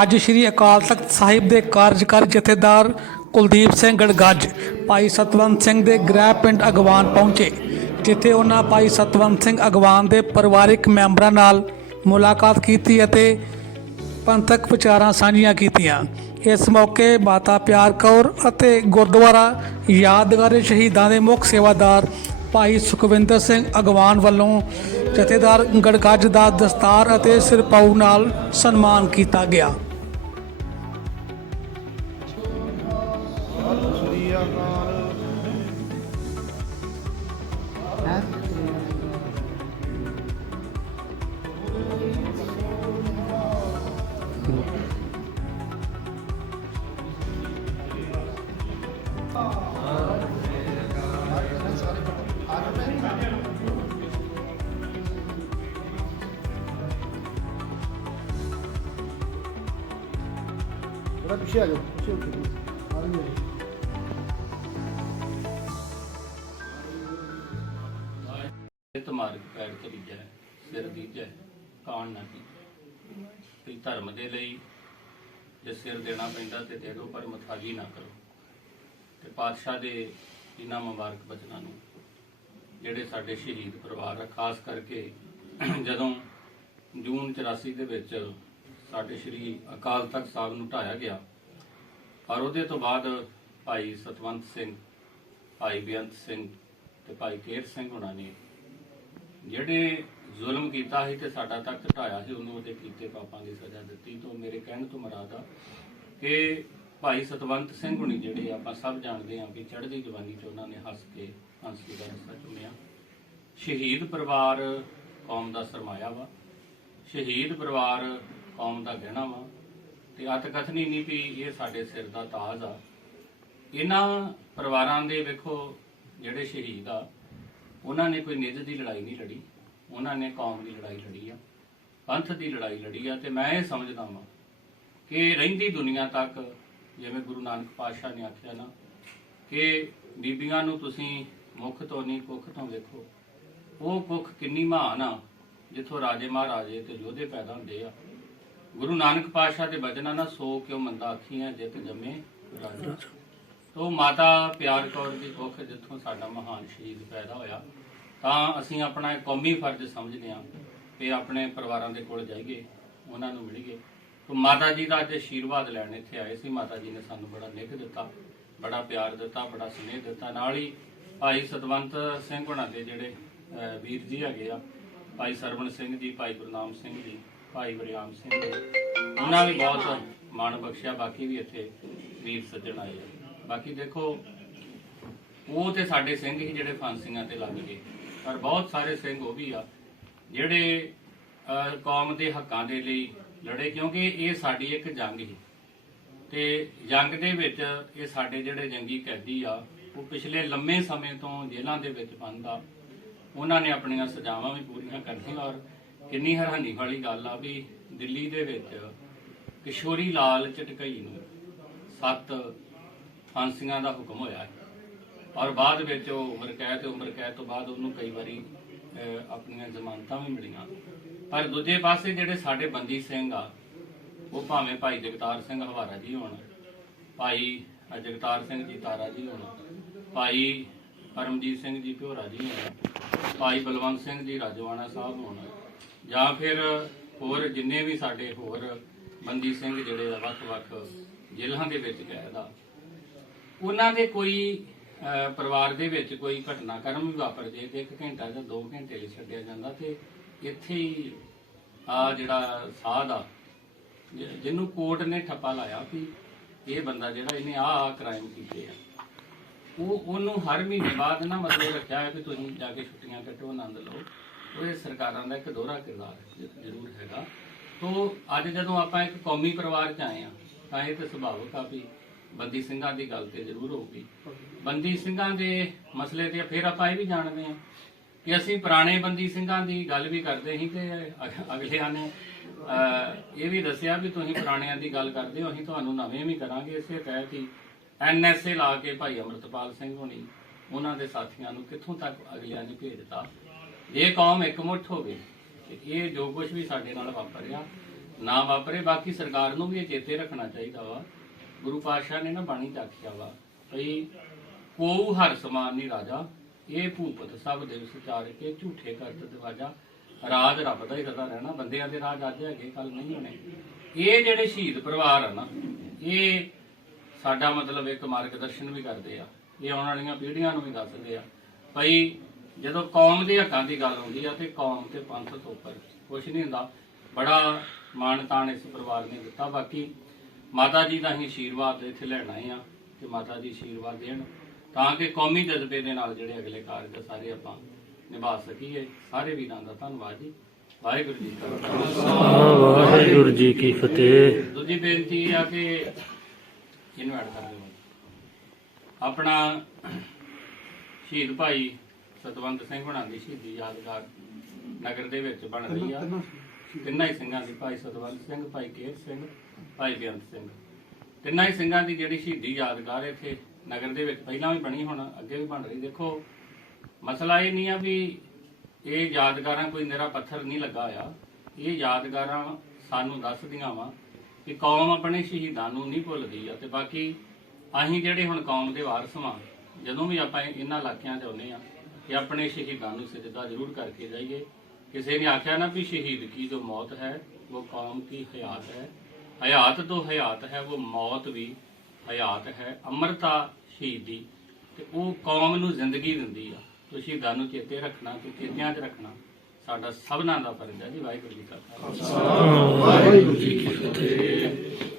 ਅੱਜ ਸ੍ਰੀ ਅਕਾਲ ਤਖਤ ਸਾਹਿਬ ਦੇ ਕਾਰਜਕਾਰੀ ਜਥੇਦਾਰ ਕੁਲਦੀਪ ਸਿੰਘ ਗੜਗੱਜ, ਭਾਈ ਸਤਵੰਤ ਸਿੰਘ ਦੇ ਗ੍ਰਹਿ ਪਿੰਡ ਅਗਵਾਨ ਪਹੁੰਚੇ, ਜਿੱਥੇ ਉਹਨਾਂ ਭਾਈ ਸਤਵੰਤ ਸਿੰਘ ਅਗਵਾਨ ਦੇ ਪਰਿਵਾਰਿਕ ਮੈਂਬਰਾਂ ਨਾਲ ਮੁਲਾਕਾਤ ਕੀਤੀ ਅਤੇ ਪੰਥਕ ਵਿਚਾਰਾਂ ਸਾਂਝੀਆਂ ਕੀਤੀਆਂ। ਇਸ ਮੌਕੇ ਮਾਤਾ ਪਿਆਰ ਕੌਰ ਅਤੇ ਗੁਰਦੁਆਰਾ ਯਾਦਗਾਰ ਸ਼ਹੀਦਾਂ ਦੇ ਮੁੱਖ ਸੇਵਾਦਾਰ ਭਾਈ ਸੁਖਵਿੰਦਰ ਸਿੰਘ ਅਗਵਾਨ ਵੱਲੋਂ ਜਥੇਦਾਰ ਗੜਗੱਜ ਦਾ ਦਸਤਾਰ ਅਤੇ ਸਿਰਪਾਉ ਨਾਲ ਸਨਮਾਨ ਕੀਤਾ ਗਿਆ। ਸ੍ਰੀ ਅਕਾਲ ਥੋੜਾ ਪਿੱਛੇ ਆ ਜਾਓ ਪਿੱਛੇ ਹੋ ਆ ਜਾਓ ਇਹ ਪੈਰ ਤੋਂ ਬੀਜੈ ਸਿਰ ਦੀਜੈ ਕਾਣ ਨਾ ਕੀ ਵੀ ਧਰਮ ਦੇ ਲਈ ਜੇ ਸਿਰ ਦੇਣਾ ਪੈਂਦਾ ਤੇ ਦੇ ਦਿਓ ਪਰ ਮਥਾਜੀ ਨਾ ਕਰੋ ਤੇ ਪਾਤਸ਼ਾਹ ਦੇ ਇਹਨਾਂ ਮੁਬਾਰਕ ਬਚਨਾਂ ਨੂੰ ਜਿਹੜੇ ਸਾਡੇ ਸ਼ਹੀਦ ਪਰਿਵਾਰ ਆ ਖਾਸ ਕਰਕੇ ਜਦੋਂ ਜੂਨ 84 ਦੇ ਵਿੱਚ ਸਾਡੇ ਸ਼੍ਰੀ ਅਕਾਲ ਤਖਤ ਸਾਹਿਬ ਨੂੰ ਢਾਇਆ ਗਿਆ। ਔਰ ਉਹਦੇ ਤੋਂ ਬਾਅਦ ਭਾਈ ਸਤਵੰਤ ਸਿੰਘ, ਭਾਈ ਬੇਅੰਤ ਸਿੰਘ ਤੇ ਭਾਈ ਕੇਰ ਸਿੰਘ ਹੁਣਾਂ ਨੇ ਜਿਹੜੇ ਜ਼ੁਲਮ ਕੀਤਾ ਸੀ ਤੇ ਸਾਡਾ ਤਖਤ ਢਾਇਆ ਸੀ, ਉਹਨੂੰ ਉਹਦੇ ਕੀਤੇ ਪਾਪਾਂ ਦੀ ਸਜ਼ਾ ਦਿੱਤੀ। ਤੋਂ ਮੇਰੇ ਕਹਿਣ ਤੋਂ ਮਰਾਦ ਆ ਕਿ ਭਾਈ ਸਤਵੰਤ ਸਿੰਘ ਹੁਣੀ ਜਿਹੜੇ ਆਪਾਂ ਸਭ ਜਾਣਦੇ ਹਾਂ ਕਿ ਚੜ੍ਹਦੀ ਜਵਾਨੀ 'ਚ ਉਹਨਾਂ ਨੇ ਹੱਸ ਕੇ ਹੰਸੀ ਦਾ ਰਸਤਾ ਚੁਣਿਆ ਸ਼ਹੀਦ ਪਰਿਵਾਰ ਕੌਮ ਦਾ ਸਰਮਾਇਆ ਵਾ। ਸ਼ਹੀਦ ਪਰਿਵਾਰ ਕੌਮ ਦਾ ਗਹਿਣਾ ਵਾ। ਤੇ ਅਤਕਥਨੀ ਨਹੀਂ ਵੀ ਇਹ ਸਾਡੇ ਸਿਰ ਦਾ ਤਾਜ ਆ। ਇਹਨਾਂ ਪਰਿਵਾਰਾਂ ਦੇ ਵੇਖੋ ਜਿਹੜੇ ਸ਼ਹੀਦ ਆ, ਉਹਨਾਂ ਨੇ ਕੋਈ ਨਿੱਜ ਦੀ ਲੜਾਈ ਨਹੀਂ ਲੜੀ, ਉਹਨਾਂ ਨੇ ਕੌਮ ਦੀ ਲੜਾਈ ਲੜੀ ਆ, ਪੰਥ ਦੀ ਲੜਾਈ ਲੜੀ ਆ ਤੇ ਮੈਂ ਇਹ ਸਮਝਦਾ ਹਾਂ ਕਿ ਰਹਿੰਦੀ ਦੁਨੀਆ ਤੱਕ, ਜਿਵੇਂ ਗੁਰੂ ਨਾਨਕ ਪਾਤਸ਼ਾਹ ਨੇ ਆਖਿਆ ਨਾ, ਕਿ ਬੀਬੀਆਂ ਨੂੰ ਤੁਸੀਂ ਮੁੱਖ ਤੋਂ ਨਹੀਂ, ਕੁੱਖ ਤੋਂ ਵੇਖੋ। ਉਹ ਕੁੱਖ ਕਿੰਨੀ ਮਹਾਨ ਆ, ਜਿੱਥੋਂ ਰਾਜੇ ਮਹਾਰਾਜੇ ਤੇ ਯੋਧੇ ਪੈਦਾ ਹੁੰਦੇ ਆ। ਗੁਰੂ ਨਾਨਕ ਪਾਤਸ਼ਾਹ ਦੇ ਬਚਨਾਂ ਨਾਲ ਸੋ ਕਿਉ ਮੰਦਾ ਆਖੀਆਂ ਜਿਤ ਜੰਮੇ ਰਾਜਾ? ਤੋ ਮਾਤਾ ਪਿਆਰ ਕੌਰ ਦੀ ਕੁੱਖ ਜਿੱਥੋਂ ਸਾਡਾ ਮਹਾਨ ਸ਼ਹੀਦ ਪੈਦਾ ਹੋਇਆ ਤਾਂ ਅਸੀਂ ਆਪਣਾ ਕੌਮੀ ਫਰਜ਼ ਸਮਝਦੇ ਹਾਂ ਕਿ ਆਪਣੇ ਪਰਿਵਾਰਾਂ ਦੇ ਕੋਲ ਜਾਈਏ ਉਹਨਾਂ ਨੂੰ ਮਿਲੀਏ। ਤੋ ਮਾਤਾ ਜੀ ਦਾ ਅੱਜ ਆਸ਼ੀਰਵਾਦ ਲੈਣ ਇੱਥੇ ਆਏ ਸੀ। ਮਾਤਾ ਜੀ ਨੇ ਸਾਨੂੰ ਬੜਾ ਨਿੱਘ ਦਿੱਤਾ ਬੜਾ ਪਿਆਰ ਦਿੱਤਾ ਬੜਾ ਸਨੇਹ ਦਿੱਤਾ। ਨਾਲ ਹੀ ਭਾਈ ਸਤਵੰਤ ਸਿੰਘ ਹੁਣਾਂ ਦੇ ਜਿਹੜੇ ਵੀਰ ਜੀ ਹੈਗੇ ਆ ਭਾਈ ਸਰਵਣ ਸਿੰਘ ਜੀ ਭਾਈ ਗੁਰਨਾਮ ਸਿੰਘ ਜੀ ਭਾਈ ਵਰਿਆਮ ਸਿੰਘ ਉਹਨਾਂ ਵੀ ਬਹੁਤ ਮਾਣ ਬਖਸ਼ਿਆ, ਬਾਕੀ ਵੀ ਇੱਥੇ ਵੀਰ ਸੱਜਣ ਆਏ ਬਾਕੀ ਦੇਖੋ, ਉਹ ਤੇ ਸਾਡੇ ਸਿੰਘ ਹੀ ਜਿਹੜੇ ਫਾਂਸੀਆਂ ਤੇ ਲੱਗ ਗਏ। ਪਰ ਬਹੁਤ ਸਾਰੇ ਸਿੰਘ ਉਹ ਵੀ ਆ, ਜਿਹੜੇ ਕੌਮ ਦੇ ਹੱਕਾਂ ਦੇ ਲਈ ਲੜੇ, ਕਿਉਂਕਿ ਇਹ ਸਾਡੀ ਇੱਕ ਜੰਗ ਸੀ। ਤੇ ਜੰਗ ਦੇ ਵਿੱਚ ਇਹ ਸਾਡੇ ਜਿਹੜੇ ਜੰਗੀ ਕੈਦੀ ਆ, ਉਹ ਪਿਛਲੇ ਲੰਮੇ ਸਮੇਂ ਤੋਂ ਜੇਲ੍ਹਾਂ ਦੇ ਵਿੱਚ ਬੰਦ ਆ। ਉਹਨਾਂ ਨੇ ਆਪਣੀਆਂ ਸਜ਼ਾਵਾਂ ਵੀ ਪੂਰੀਆਂ ਕਰਨੀਆਂ ਔਰ ਕਿੰਨੀ ਹੈਰਾਨੀ ਵਾਲੀ ਗੱਲ ਆ ਵੀ ਦਿੱਲੀ ਦੇ ਵਿੱਚ ਕਿਸ਼ੋਰੀ ਲਾਲ ਚਟਕਈ ਨੂੰ ਸੱਤ ਫਾਂਸੀਆਂ ਦਾ ਹੁਕਮ ਹੋਇਆ ਔਰ ਬਾਅਦ ਵਿੱਚ ਉਹ ਉਮਰ ਕੈਦ ਤੇ ਉਮਰ ਕੈਦ ਤੋਂ ਬਾਅਦ ਉਹਨੂੰ ਕਈ ਵਾਰੀ ਆਪਣੀਆਂ ਜ਼ਮਾਨਤਾਂ ਵੀ ਮਿਲੀਆਂ। ਪਰ ਦੂਜੇ ਪਾਸੇ ਜਿਹੜੇ ਸਾਡੇ ਬੰਦੀ ਸਿੰਘ ਆ, ਉਹ ਭਾਵੇਂ ਭਾਈ ਜਗਤਾਰ ਸਿੰਘ ਹਵਾਰਾ ਜੀ ਹੋਣ, ਭਾਈ ਜਗਤਾਰ ਸਿੰਘ ਜੀ ਤਾਰਾ ਜੀ ਹੋਣ, ਭਾਈ ਪਰਮਜੀਤ ਸਿੰਘ ਜੀ ਭਿਓਰਾ ਜੀ ਹੋਣ ਭਾਈ ਬਲਵੰਤ ਸਿੰਘ ਜੀ, ਰਾਜਵਾਨਾ ਸਾਹਿਬ ਹੋਣ। ਜਾਂ ਫਿਰ ਹੋਰ ਜਿੰਨੇ ਵੀ ਸਾਡੇ ਹੋਰ ਬੰਦੀ ਸਿੰਘ ਜਿਹੜੇ ਵੱਖ-ਵੱਖ ਜ਼ਿਲ੍ਹਿਆਂ ਦੇ ਵਿੱਚ ਕੈਦ ਆ। ਉਹਨਾਂ ਦੇ ਕੋਈ ਪਰਿਵਾਰ ਦੇ ਵਿੱਚ ਕੋਈ ਘਟਨਾਕ੍ਰਮ ਵੀ ਵਾਪਰ ਜੇ ਤੇ 1 ਘੰਟਾ ਜਾਂ 2 ਘੰਟੇ ਲਈ ਛੱਡਿਆ ਜਾਂਦਾ, ਤੇ ਇੱਥੇ ਹੀ ਆ ਜਿਹੜਾ ਸਾਧ ਆ ਜਿਹਨੂੰ ਕੋਰਟ ਨੇ ਠੱਪਾ ਲਾਇਆ ਕਿ ਇਹ ਬੰਦਾ ਜਿਹੜਾ ਇਹਨੇ ਆ ਆ ਕ੍ਰਾਈਮ ਕੀਤੇ ਆ। ਉਹ ਉਹਨੂੰ ਹਰ ਮਹੀਨੇ ਬਾਅਦ ਨਾ ਮਤਲਬ ਰੱਖਿਆ ਹੈ ਵੀ ਤੁਸੀਂ ਜਾ ਕੇ ਛੁੱਟੀਆਂ ਕੱਟੋ ਆਨੰਦ ਲਓ। ਉਹ ਇਹ ਸਰਕਾਰਾਂ ਦਾ ਇੱਕ ਦੋਹਰਾ ਕਿਰਦਾਰ ਜ- ਜ਼ਰੂਰ ਹੈਗਾ। ਤੋਂ ਅੱਜ ਜਦੋਂ ਆਪਾਂ ਇੱਕ ਕੌਮੀ ਪਰਿਵਾਰ 'ਚ ਆਏ ਆ ਤਾਂ ਇਹ ਤਾਂ ਸੁਭਾਵਿਕ ਆ ਵੀ ਬੰਦੀ ਸਿੰਘਾਂ ਦੀ ਗੱਲ ਤੇ ਜ਼ਰੂਰ ਹੋਊਗੀ। ਬੰਦੀ ਸਿੰਘਾਂ ਦੇ ਮਸਲੇ ਤੇ ਫਿਰ ਆਪਾਂ ਇਹ ਵੀ ਜਾਣਦੇ ਆ ਕਿ ਅਸੀਂ ਪੁਰਾਣੇ ਬੰਦੀ ਸਿੰਘਾਂ ਦੀ ਗੱਲ ਵੀ ਕਰਦੇ ਸੀ ਤੇ ਅਗਲਿਆਂ ਨੇ ਇਹ ਵੀ ਦੱਸਿਆ ਵੀ ਤੁਸੀਂ ਪੁਰਾਣਿਆਂ ਦੀ ਗੱਲ ਕਰਦੇ ਹੋ, ਅਸੀਂ ਤੁਹਾਨੂੰ ਨਵੇਂ ਵੀ ਕਰਾਂਗੇ ਇਸੇ ਤਹਿਤ ਹੀ। ਐਨਐਸਏ ਲਾ ਕੇ ਭਾਈ ਅਮਰਤਪਾਲ ਸਿੰਘ ਹੋਣੀ, ਉਹਨਾਂ ਦੇ ਸਾਥੀਆਂ ਨੂੰ ਕਿੱਥੋਂ ਤੱਕ ਅਗਲਿਆਂ ਨੇ ਭੇਜਤਾ? ਇਹ ਕੌਮ ਇਕਮੁੱਠ ਹੋਵੇ ਤੇ ਇਹ ਜੋ ਕੁਝ ਵੀ ਸਾਡੇ ਨਾਲ ਵਾਪਰਿਆ, ਨਾ ਵਾਪਰੇ, ਬਾਕੀ ਸਰਕਾਰ ਨੂੰ ਵੀ ਇਹ ਚੇਤੇ ਰੱਖਣਾ ਚਾਹੀਦਾ ਵਾ। ਗੁਰੂ ਪਾਤਸ਼ਾਹ ਨੇ ਨਾ ਬਾਣੀ ਚ ਆਖਿਆ ਵਾ ਭਈ ਕੋਉ ਹਰ ਸਮਾਨ ਨਹੀਂ ਰਾਜਾ, ਇਹ ਭੂਪਤ ਸਭ ਦੇ ਵਿਚਾਰ ਕੇ ਝੂਠੇ ਕਰਤ ਦਿਵਾਜਾ ਰਾਜ ਰੱਬ ਦਾ ਹੀ ਰਦਾ ਰਹਿਣਾ, ਬੰਦਿਆਂ ਦੇ ਰਾਜ ਅੱਜ ਹੈਗੇ ਕੱਲ ਨਹੀਂ ਹੋਣੇ। ਇਹ ਜਿਹੜੇ ਸ਼ਹੀਦ ਪਰਿਵਾਰ ਆ ਨਾ, ਇਹ ਸਾਡਾ ਮਤਲਬ ਇੱਕ ਮਾਰਗਦਰਸ਼ਨ ਵੀ ਕਰਦੇ ਆ। ਇਹ ਆਉਣ ਵਾਲੀਆਂ ਪੀੜ੍ਹੀਆਂ ਨੂੰ ਵੀ ਦੱਸਦੇ ਆ। ਭਈ ਜਦੋਂ ਕੌਮ ਦੇ ਹੱਕਾਂ ਦੀ ਗੱਲ ਹੁੰਦੀ ਆ ਤੇ ਕੌਮ ਤੇ ਪੰਥ ਤੋਂ ਉੱਪਰ ਕੁਝ ਨਹੀਂ ਹੁੰਦਾ। ਬੜਾ ਮਾਣ ਤਾਣ ਇਸ ਪਰਿਵਾਰ ਨੇ ਦਿੱਤਾ। ਬਾਕੀ ਮਾਤਾ ਜੀ ਦਾ ਹੀ ਆਸ਼ੀਰਵਾਦ ਇੱਥੇ ਲੈਣ ਆਏ ਆ ਤੇ ਮਾਤਾ ਜੀ ਆਸ਼ੀਰਵਾਦ ਦੇਣ ਤਾਂ ਕਿ ਕੌਮੀ ਜਜ਼ਬੇ ਦੇ ਨਾਲ ਜਿਹੜੇ ਅਗਲੇ ਕਾਰਜ ਸਾਰੇ ਆਪਾਂ ਨਿਭਾ ਸਕੀਏ। ਸਾਰੇ ਵੀਰਾਂ ਦਾ ਧੰਨਵਾਦ ਜੀ। ਵਾਹਿਗੁਰੂ ਜੀ ਕਾ ਖਾਲਸਾ। ਵਾਹਿਗੁਰੂ ਜੀ ਕੀ ਫਤਿਹ। ਦੂਜੀ ਬੇਨਤੀ ਆ ਕਿ ਇਹਨੂੰ ਐਡ ਕਰ ਦਿਓ। ਆਪਣਾ ਸ਼ਹੀਦ ਭਾਈ ਸਤਵੰਤ ਸਿੰਘ ਹੁਣਾਂ ਦੀ ਸ਼ਹੀਦੀ ਯਾਦਗਾਰ ਨਗਰ ਦੇ ਵਿੱਚ ਬਣ ਰਹੀ ਆ। ਤਿੰਨਾਂ ਹੀ ਸਿੰਘਾਂ ਦੀ ਭਾਈ ਸਤਵੰਤ ਸਿੰਘ ਭਾਈ ਕੇਰ ਸਿੰਘ ਭਾਈ ਬੇਅੰਤ ਸਿੰਘ। ਤਿੰਨਾਂ ਹੀ ਸਿੰਘਾਂ ਦੀ ਜਿਹੜੀ ਸ਼ਹੀਦੀ ਯਾਦਗਾਰ ਇੱਥੇ ਨਗਰ ਦੇ ਵਿੱਚ ਪਹਿਲਾਂ ਵੀ ਬਣੀ ਹੁਣ ਅੱਗੇ ਵੀ ਬਣ ਰਹੀ। ਦੇਖੋ ਮਸਲਾ ਇਹ ਨਹੀਂ ਆ ਵੀ ਇਹ ਯਾਦਗਾਰਾਂ ਕੋਈ ਨਿਹਰਾ ਪੱਥਰ ਨਹੀਂ ਲੱਗਾ ਆ ਇਹ ਯਾਦਗਾਰਾਂ ਸਾਨੂੰ ਦੱਸਦੀਆਂ ਵਾ ਕਿ ਕੌਮ ਆਪਣੇ ਸ਼ਹੀਦਾਂ ਨੂੰ ਨਹੀਂ ਭੁੱਲਦੀ ਆ ਤੇ ਬਾਕੀ ਅਸੀਂ ਜਿਹੜੇ ਹੁਣ ਕੌਮ ਦੇ ਵਾਰਸ ਵਾਂ, ਜਦੋਂ ਵੀ ਆਪਾਂ ਇਹਨਾਂ ਇਲਾਕਿਆਂ 'ਚ ਆਉਂਦੇ ਆ ਕਿ ਆਪਣੇ ਸ਼ਹੀਦਾਂ ਨੂੰ ਸਜਦਾ ਜ਼ਰੂਰ ਕਰਕੇ ਜਾਈਏ, ਕਿਸੇ ਨੇ ਆਖਿਆ ਨਾ ਵੀ ਸ਼ਹੀਦ ਕੀ ਜੋ ਮੌਤ ਹੈ, ਉਹ ਕੌਮ ਕੀ ਹਯਾਤ ਹੈ। ਹਯਾਤ ਤੋਂ ਹਯਾਤ ਹੈ, ਉਹ ਮੌਤ ਵੀ ਹਯਾਤ ਹੈ, ਅਮਰਤਾ ਸ਼ਹੀਦੀ ਤੇ ਉਹ ਕੌਮ ਨੂੰ ਜ਼ਿੰਦਗੀ ਦਿੰਦੀ ਆ। ਤੇ ਸ਼ਹੀਦਾਂ ਨੂੰ ਚੇਤੇ ਰੱਖਣਾ ਤੇ ਚੇਤਿਆਂ 'ਚ ਰੱਖਣਾ। ਸਾਡਾ ਸਭਨਾਂ ਦਾ ਫਰਜ਼ ਹੈ ਜੀ ਵਾਹਿਗੁਰੂ ਜੀ ਕਾ ਖਾਲਸਾ। ਵਾਹਿਗੁਰੂ ਜੀ ਕੀ ਫਤਿਹ।